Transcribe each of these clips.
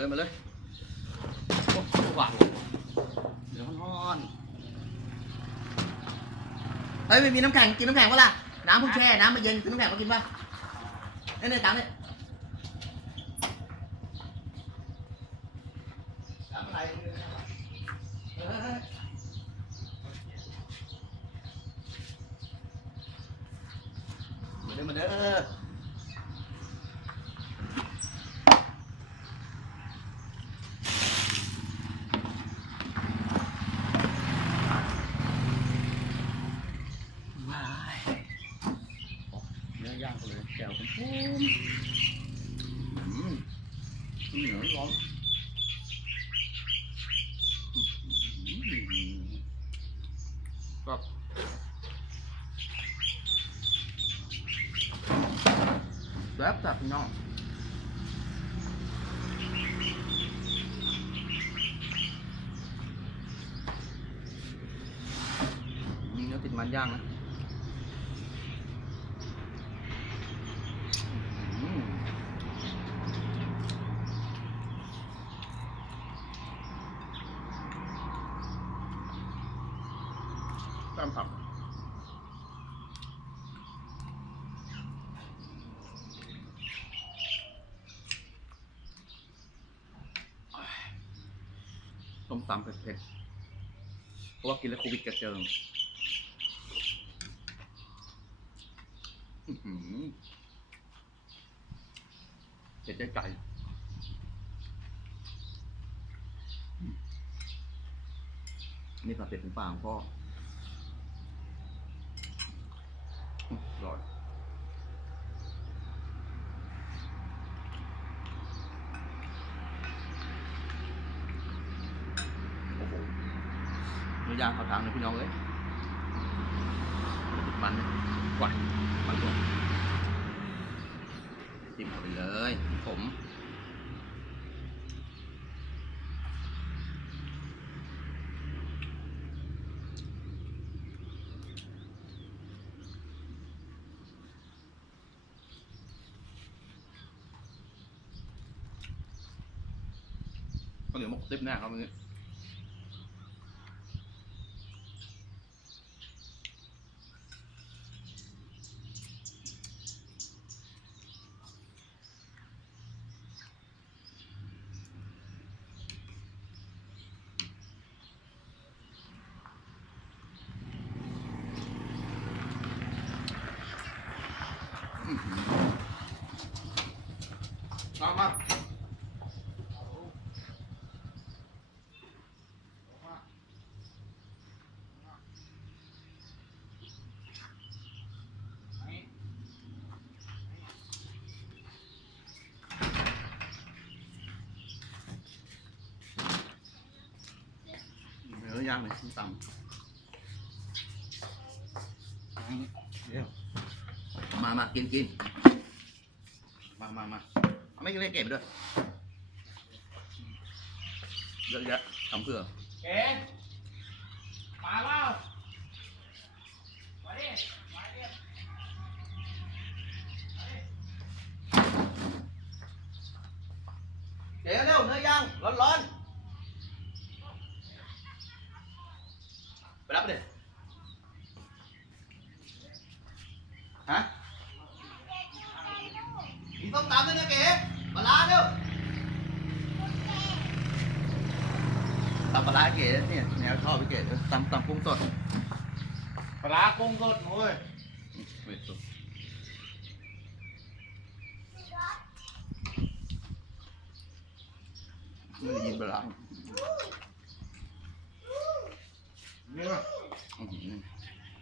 เลยมาเลยโอ้หวานเดี๋ยวร้อนๆเฮ้ยไม่มีน้ำแข็งกินน้ำแข็งปะล่ะ น้ำเพุ่งแช่น้ำมาเย็นกินน้ำแข็งมากินปะเนี่ยเนี่ยตามเนี่ยน้ำอะไรเออมาเด้อมาเด้อ ว้ายเนื้อย่างเขาเลยแก้วผมอืม เหนียวร้อนอืมก็แซ่บจัดพี่น้องเนื้อติดมันย่างนะ แป้งผักต้มตำเผ็ดๆเพราะว่ากินแล้วโควิดกระเจิงเผ็ดได้ใจอืมนี่ปลาเป็ดเป็นปลาของพ่อ อร่อยโอ้โหเนื้อย่างเขาทางเลยพี่น้องเอ้ยมันเนี่ยกว่ามันลงจิ้มเข้าไปเลย ผม เขาเดี๋ยวมกติ๊บหน้าครับวันนี้ นื้อย่างเลยส้มตำมามากินกินมามามาไม่กินเลยเก็บด้วยเยอะแยะทำเพื่อเก๋มาเล่ามาดิมาดิเดี๋ยวเร็วเนื้อย่างร้อนร้ อนไปรับไปดิฮะมีส้มตำด้วยนะเก๋ปลาร้าเร็วตำปลาร้าเก๋เนี่ยแนวชอบพี่เก๋ตำตำ ปลากุ้งสดโอ้ยเวทสดไม่ได้ยินป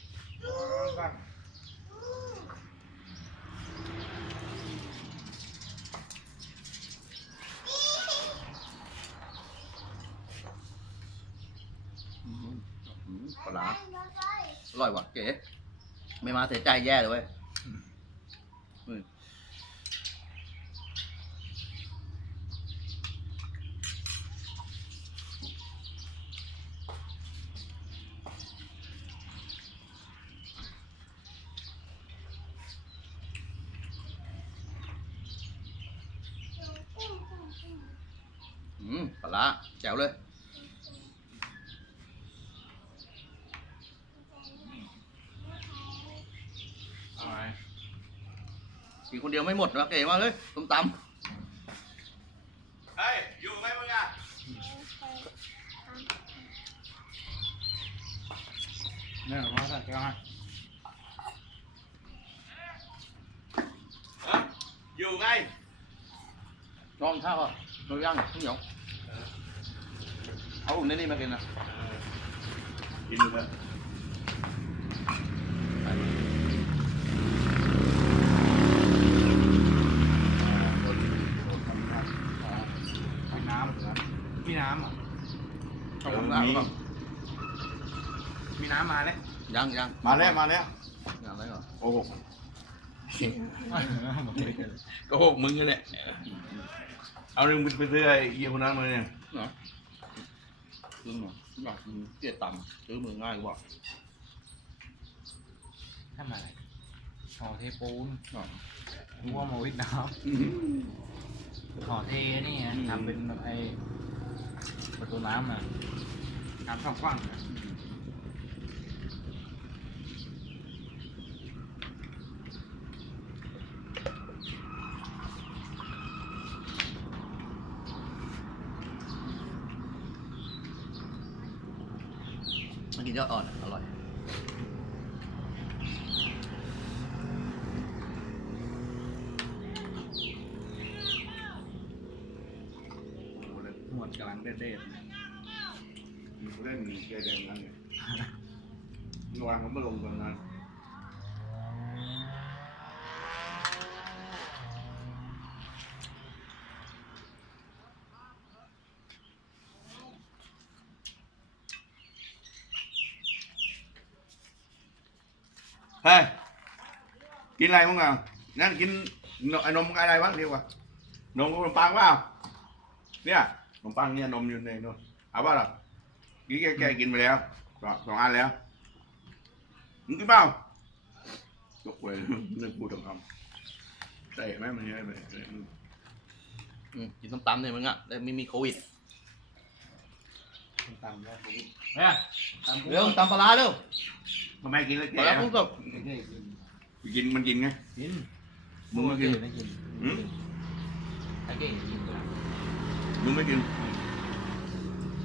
ลาร้านี่มาอื้อหือกันอื้อหืออื้อหือปลาร้าอร่อยว่ะเก๋ไม่มาเสียใจแย่เลยเว้ยอืม ร้าแจ๋วเลยเอาไงกินคนเดียวไม่หมดนะเก๋มากเลยต้มตเฮ้ย อยู่ไหมมึงอะเนี่ยมาใส่แก้วให้ฮะอยู่ไงำลองข้าวอะเราย่างข้าวเหนียว เอาอุ่นในนี่มากินนะกินอยู่เถอะมีน้ำเหรอมีน้ำเหรอเอาอุ่นอะก่อนมีน้ำมาเลยย่างย่างมาแล้วมาแล้วย่างอะไรก่อนโอ้โหก็หกมึงกันแหละเอาหนึ่งไปซื้อไอ้เหี้ยคนนั้นมาเนี่ย เนาะซื้อมาอยากกินเกลียดต่ำซื้อมือง่ายกว่าทำอะไรห่อเทปูนเนาะรู้ว่ามาวิทน้ำห่อเทนี่ไงทำเป็นแบบไอ้ประตูน้ำอะน้ำช่องกว้างอะ กินยอดอ่อนอะอร่อย หมวดกำลังเด็ดเล่นเกมแดงนั้นเนี่ยวางเขามาลงตรงนั้น เฮ้ยกินอะไรมั้งอะนั่นกินนมไอ้นมอะไรวะเรียกว่านมขนมปังเปล่าเนี่ยขนมปังเนี่ยนมอยู่ในนู้นเอาเปล่าล่ะกี้แกแกกินไปแล้วสองสองอันแล้วมึงกินเปล่ายกเว้นนึกพูดถึงคำใส่ไหมมันยังไงไปอืมกินต้มตำเนี่ยมึงอะแต่ไม่มีโควิดๆตำได้ปุ๊บเนี่ยตำปุ๊บเร็วตำปลาร้าเร็ว ทำไมกินแล้วปแกลาร้ากุ้งสดไม่เคยกินกินมันกินไง กินมึงไม่กิน ไม่กินหืมไอ้เก่งกินตัวมึงไม่กิน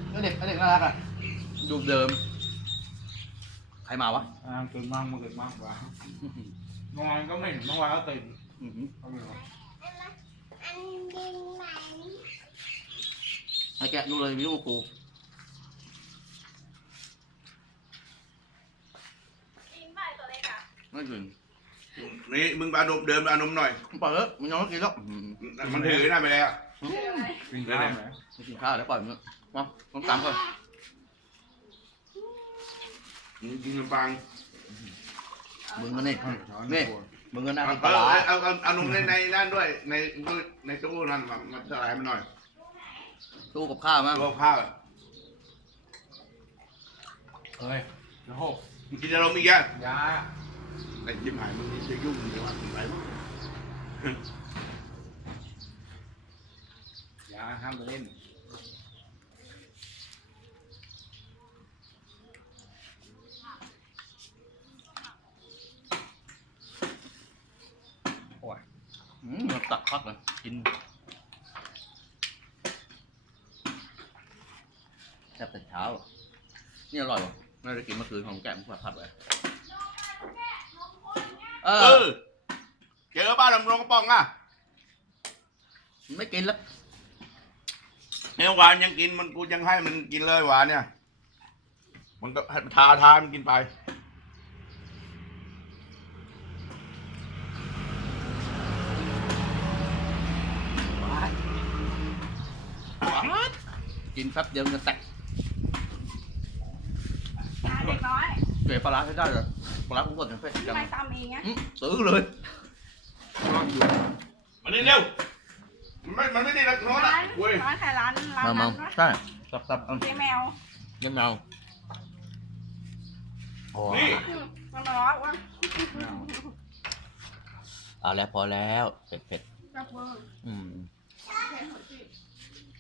แล้วเด็กแล้วเด็กน่ารักอะดูเดิม ใครมาวะอ่ากินมากมันกินมากกว่าเมื่อวานก็ไม่เห็นเมื่อวานก็ตื่นอื้อหือเขาไม่รู้ให้แกะดูเลยวิวกู ไม่ถึงนี่มึงเอานมเดินเอานมหน่อย ปล่อยเถอะมันยังไม่กินแล้วอื้อหือมันถือได้ไปแล้วกินข้าวไหมไม่กินข้าวแล้วปล่อยมันเถอะมาต้มตำก่อนมึงกินขนมปังมึงก็นี่นี่มึงก็น่าเอากินปลาเอาร้าเอาเอาเอานมในในนั่นด้วยในในตู้นั่นมามาสลายมันหน่อยตู้กับข้าวมั้งตัวข้าวอะเฮ้ยแล้วหกมึงกินอารมณ์อีกอะยา ไอ้ยิ้มหายมึงนี่จะยุ่งหรือว่าอะไรวะยาห้ามไปเล่นโอืมมันตักพักเลยกินแค่แต่เช้าอะนี่อร่อยว่ะน่าจะกินเมื่อคืนของแกมผัดผัดไว้ เอเออ อ เจอบ้านลำรงกระป๋องอะไม่กินแล้วเมื่อวานยังกินมันกูยังให้มันกินเลยหวานเนี่ย มันก็ให้ทาทามันกินไป กินแป๊บเดียวมันจะแตกตาเด็กน้อย เกยปลาร้าใช้ได้เลยปลาร้ากุ้งสดอย่างเฟ้ยทำไมตามเองอะอืมซื้อเลยมันนี่เร็ว มันไม่ มันไม่ได้รักน้องร้าอะนเว้ยร้านขายร้านร้านมามานั้นวะใช่สับสับเอาเจ๊แมวเงินเอาโอ้นี่อืมมันร้อนวะเอาแล้วพอแล้วเผ็ดเผ็ดจับเบอร์อืม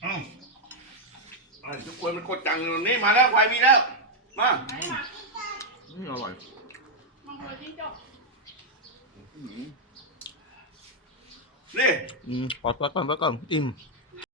อืมควยมันกดจังนี่มาแล้วควายมีแล้ว มาไหนมา อืมอร่อยมังคุดจิ้งจกนี่ อืมขอตัวก่อนไว้ก่อนอิ่ม